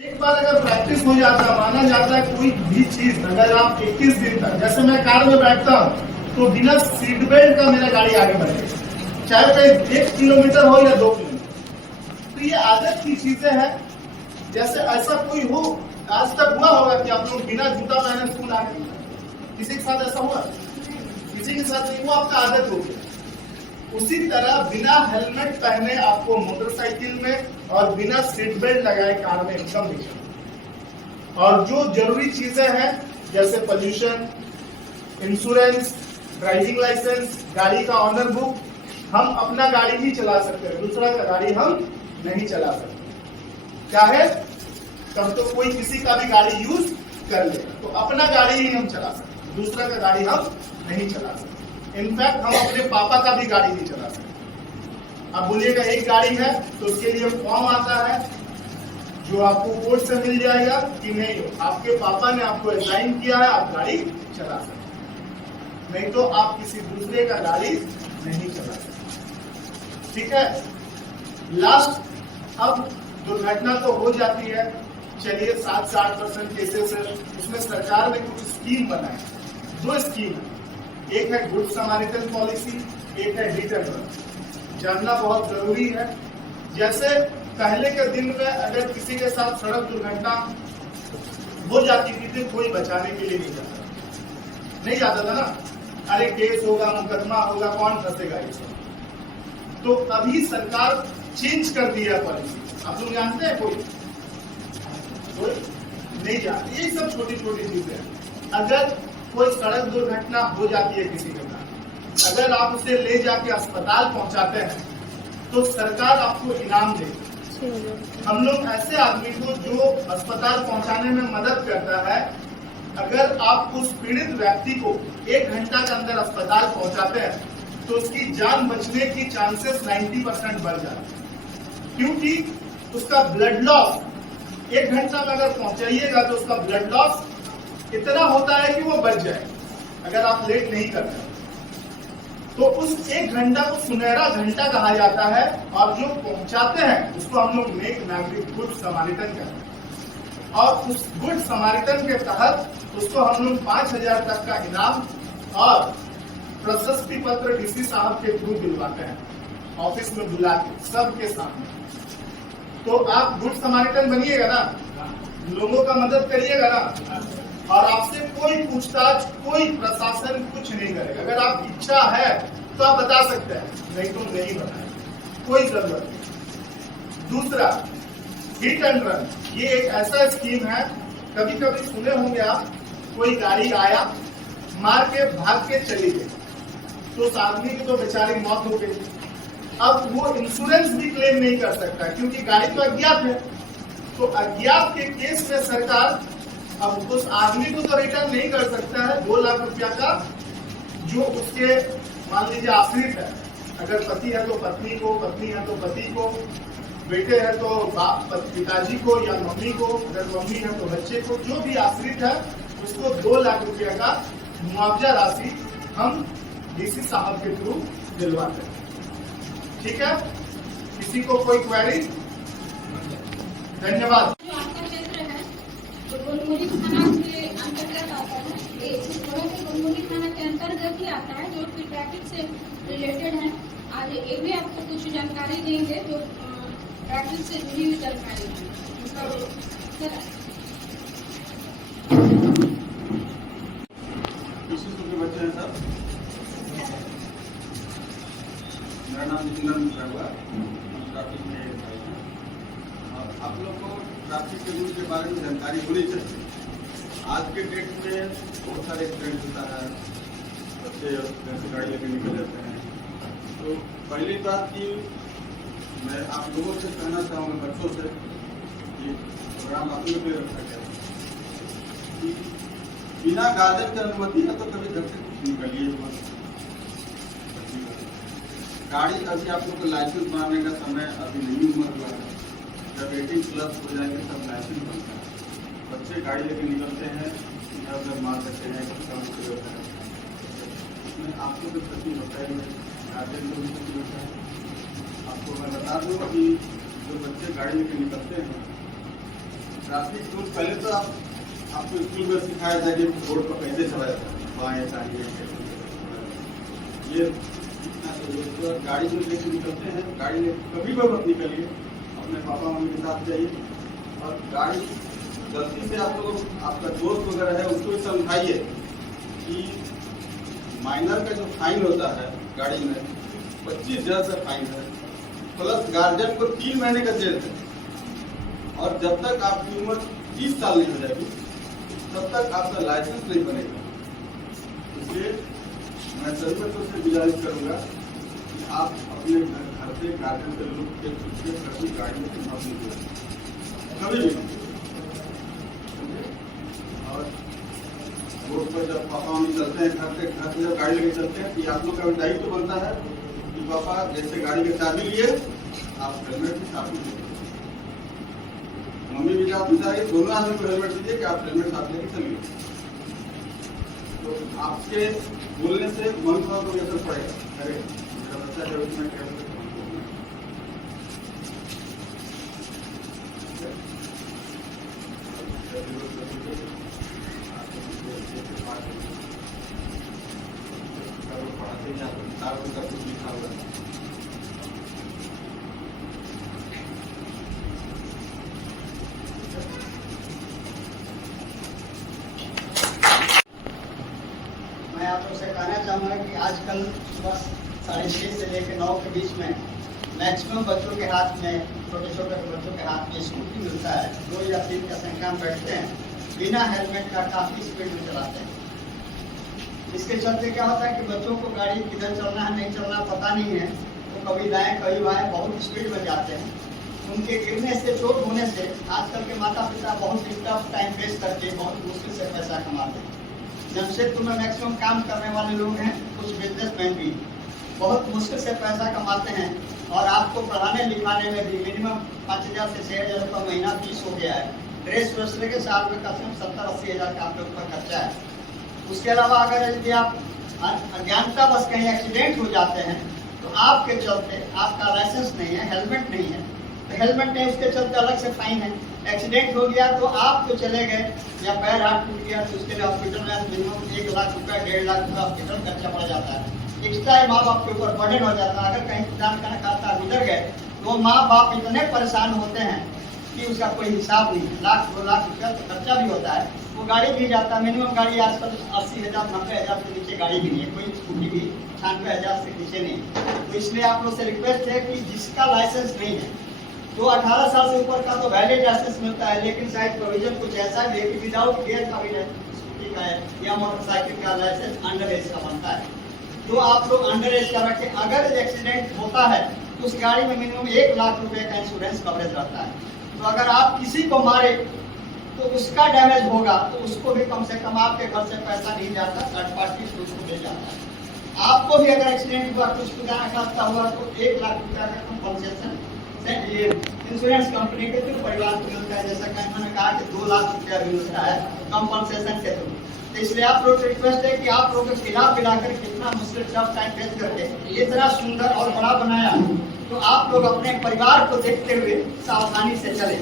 एक बार अगर प्रैक्टिस हो जाता है, माना जाता है कोई भी चीज अगर आप 21 दिन तक, जैसे मैं कार में बैठता हूँ तो बिना सीट बेल्ट का मेरा गाड़ी आगे बढ़ेगी, चाहे कहीं 1 किलोमीटर हो या 2 किलोमीटर। तो ये आदत की चीजें हैं। जैसे ऐसा कोई हो, आज तक हुआ होगा कि आप लोग बिना जूता पहने स्कूल आ गए, किसी के साथ ऐसा हुआ? किसी के साथ नहीं, वो आपका आदत हो गई। उसी तरह बिना हेलमेट पहने आपको मोटरसाइकिल में और बिना सीट बेल्ट लगाए कार में एकदम नहीं। और जो जरूरी चीजें हैं जैसे पोल्यूशन, इंश्योरेंस, ड्राइविंग लाइसेंस, गाड़ी का ऑनर बुक, हम अपना गाड़ी ही चला सकते हैं, दूसरा का गाड़ी हम नहीं चला सकते। क्या है? तब तो कोई किसी का भी गाड़ी यूज कर लेगा, तो अपना गाड़ी ही हम चला सकते, दूसरा का गाड़ी हम नहीं चला सकते। इनफैक्ट हम अपने पापा का भी गाड़ी नहीं चला सकते। अब बोलिएगा एक गाड़ी है तो उसके लिए फॉर्म आता है जो आपको कोर्ट से मिल जाएगा कि नहीं आपके पापा ने आपको असाइन किया है, आप गाड़ी चला सकते, नहीं तो आप किसी दूसरे का गाड़ी नहीं चला सकते। ठीक है। लास्ट, अब दुर्घटना तो हो जाती है, चलिए 7 से 8% केसेस है, उसमें सरकार ने कुछ स्कीम बनाए। 2 स्कीम है, एक है गुड समारिटन पॉलिसी, एक है हिट एंड रन। जानना बहुत जरूरी है। जैसे पहले के दिन में अगर किसी के साथ सड़क दुर्घटना हो जाती थी तो कोई बचाने के लिए नहीं जाता था ना, अरे केस होगा, मुकदमा होगा, कौन फंसेगा इसमें। तो अभी सरकार चेंज कर दी है पॉलिसी। आप लोग जानते हैं? कोई नहीं जानते। ये सब छोटी छोटी चीजें। अगर कोई सड़क दुर्घटना हो जाती है किसी के साथ, अगर आप उसे ले जाके अस्पताल पहुंचाते हैं तो सरकार आपको इनाम देगी। हम लोग ऐसे आदमी को जो अस्पताल पहुंचाने में मदद करता है, अगर आप उस पीड़ित व्यक्ति को 1 घंटा के अंदर अस्पताल पहुंचाते हैं तो उसकी जान बचने की चांसेस 90% बढ़ जाते हैं, क्योंकि उसका ब्लड लॉस 1 घंटा में अगर पहुंचाइएगा तो उसका ब्लड लॉस इतना होता है कि वो बच जाए अगर आप लेट नहीं करते। तो उस 1 घंटा को सुनहरा घंटा कहा जाता है, और जो पहुंचाते हैं उसको हम लोग नेक नागरिक गुड समारिटन कहते हैं। और उस गुड समारिटन के तहत उसको हम लोग 5,000 तक का इनाम और प्रशस्ति पत्र डीसी साहब के थ्रू दिलवाते हैं, ऑफिस में बुला के सबके सामने। तो आप गुड समारिटन बनिएगा ना, लोगों का मदद करिएगा ना, और आपसे कोई पूछताछ, कोई प्रशासन कुछ नहीं करेगा। अगर आप इच्छा है तो आप बता सकते हैं, नहीं तो नहीं बताए, कोई जरूरत नहीं। दूसरा, हिट एंड रन, ये एक ऐसा स्कीम है, कभी कभी सुने होंगे आप, कोई गाड़ी आया, मार के भाग के चली गई, तो उस आदमी की तो बेचारी मौत हो गई। अब वो इंश्योरेंस भी क्लेम नहीं कर सकता क्योंकि गाड़ी तो अज्ञात है। तो अज्ञात के केस में सरकार अब उस आदमी को तो रिटर्न नहीं कर सकता है 2 लाख रुपया का, जो उसके मान लीजिए आश्रित है। अगर पति है तो पत्नी को, पत्नी है तो पति को, बेटे है तो बाप पिताजी को या मम्मी को, अगर मम्मी है तो बच्चे को, जो भी आश्रित है उसको 2 लाख रुपया का मुआवजा राशि हम डीसी साहब के थ्रू दिलवाते हैं। ठीक है। किसी को कोई क्वेरी? धन्यवाद। गोलमुरी थाना के अंतर्गत आता है, गोलमुरी थाना के अंतर्गत ही आता है, जो कि ट्रैफिक से रिलेटेड है। आज ये भी आपको कुछ जानकारी देंगे जो ट्रैफिक से जुड़ी हुई जानकारी है। बच्चे हैं सर, मेरा नाम जिंदन हुआ, ट्रैफिक में आप लोग को ट्रैफिक के रूल के बारे में जानकारी होनी चाहिए। आज के डेट में बहुत सारे एक्सीडेंट होता है, बच्चे जैसे गाड़ी लेकर निकल जाते हैं। तो पहली बात कि मैं आप लोगों से कहना चाहूँगा, बच्चों से, कि प्रोग्राम आप लोग पे रखा गया कि बिना गार्जियन की अनुमति है तो कभी घर से कुछ निकलिए। गाड़ी अभी आप लोग को लाइसेंस बनाने का समय अभी नहीं उम्र हुआ है, जब 18+ हो जाएंगे तब लाइसेंस बनता है। बच्चे गाड़ी लेके निकलते हैं, इधर उधर मार देते हैं, होता है, इसमें आपको भी क्षति होता है, गार्जियन को भी क्षति होता है। आपको मैं बता दूँ कि जो बच्चे गाड़ी लेके निकलते हैं ट्रैफिक रूल पहले तो आपको स्कूल में सिखाया था कि रोड पर कैसे चलाया जाता है, बाएं चाहिए ये इतना गाड़ी में लेकर निकलते हैं, गाड़ी में कभी भी मत निकलिए, अपने पापा मम्मी के साथ जाइए। और गाड़ी गलती से आप लोग आपका दोस्त वगैरह है उसको भी समझाइए कि माइनर का जो फाइन होता है गाड़ी में 25,000 का फाइन है, प्लस गार्जियन को 3 महीने का जेल है। और जब तक आपकी उम्र 30 साल नहीं हो जाएगी तब तक आपका लाइसेंस नहीं बनेगा। इसलिए मैं सभी बच्चों से गुजारिश करूंगा कि आप अपने घर से गार्जियन से लोग के कभी गाड़ी में मत निकलें, कभी भी। और रोड पर जब पापा निकलते हैं घर से जब गाड़ी लेके चलते हैं कि आप लोग का दायित्व तो बनता है कि पापा जैसे गाड़ी की चाबी लिए आप हेलमेट भी साथ में, मम्मी भी आप बताइए दोनों आदमी को हेलमेट दीजिए कि आप हेलमेट साथ लेके चलिए। तो आपके बोलने से मन पर कोई असर पड़ेगा, अरे मेरा बच्चा है उसमें क्या पढ़ाते हैं आप का कुछ लिखा हुआ है। मैं आप लोग से कहना चाहूँगा कि आजकल सुबह 6:30 से लेकर 9 के बीच में मैक्सिमम बच्चों के हाथ में, छोटे छोटे बच्चों के हाथ में स्कूटी मिलता है। 2 या 3 का संख्या में बैठते हैं, बिना हेलमेट का काफ़ी स्पीड में चलाते हैं। इसके चलते क्या होता है कि बच्चों को गाड़ी किधर चलना है नहीं चलना पता नहीं है, तो कभी दाएँ कभी बाएँ बहुत स्पीड में जाते हैं। उनके गिरने से, चोट होने से आजकल के माता पिता बहुत ही टफ टाइम फेस करके बहुत मुश्किल से पैसा कमाते हैं। जमशेदपुर में मैक्सिमम काम करने वाले लोग हैं, कुछ बिजनेसमैन भी बहुत मुश्किल से पैसा कमाते हैं। और आपको पढ़ाने लिखाने में भी मिनिमम 5,000 से 6,000 रुपये महीना फीस हो गया है। ड्रेस व्रेस के साल में कम से कम 70-80 हज़ार का आपके ऊपर खर्चा है। उसके अलावा अगर यदि आप अज्ञानता बस कहीं एक्सीडेंट हो जाते हैं तो आपके चलते आपका लाइसेंस नहीं है, हेलमेट नहीं है, तो हेलमेट नहीं, उसके चलते अलग से फाइन है। एक्सीडेंट हो गया तो आप तो चले गए, या पैर हाथ टूट गया तो उसके लिए हॉस्पिटल में मिनिमम 1 लाख रुपया 1.5 लाख रुपया हॉस्पिटल खर्चा पड़ जाता है। एक्स्ट्रा माँ बाप के ऊपर बर्डन हो जाता है। अगर कहीं जान का खाता गुजर गए तो माँ बाप इतने परेशान होते हैं कि उसका कोई हिसाब नहीं है। 1-2 लाख रुपया तो खर्चा भी होता है। वो गाड़ी भी जाता है, मिनिमम गाड़ी आजकल 80,000 90,000 से नीचे गाड़ी भी नहीं है, कोई स्कूटी भी 96,000 से नीचे नहीं। तो इसलिए आप लोग से रिक्वेस्ट है कि जिसका लाइसेंस नहीं है, जो 18 साल से ऊपर का तो वैलिड लाइसेंस मिलता है, लेकिन शायद प्रोविजन कुछ ऐसा भी है कि विदाउट गियर का भी स्कूटी का है या मोटरसाइकिल का लाइसेंस अंडर एज का बनता है। तो आप लोग अंडर एज का रखें। अगर एक्सीडेंट होता है तो उस गाड़ी में मिनिमम 1 लाख रुपए का इंश्योरेंस कवरेज रहता है। तो अगर आप किसी को मारे तो उसका डैमेज होगा तो उसको भी कम से कम आपके घर से पैसा नहीं जाता, थर्ड पार्टी से उसको दे जाता है। आपको भी अगर एक्सीडेंट हुआ, कुछ खुदा न खास्ता हुआ तो 1 लाख रुपया का कंपनसेशन ये इंश्योरेंस कंपनी के थ्रू परिवार को मिलता है। जैसा कि मैंने कहा कि 2 लाख रुपया भी मिलता है कंपनसेशन के थ्रू। तो इसलिए आप लोग रिक्वेस्ट है कि आप लोग के खिलाफ मिलाकर कितना मुश्किल टफ टाइम फेस करके इतना सुंदर और बड़ा बनाया, तो आप लोग अपने परिवार को देखते हुए सावधानी से चलें।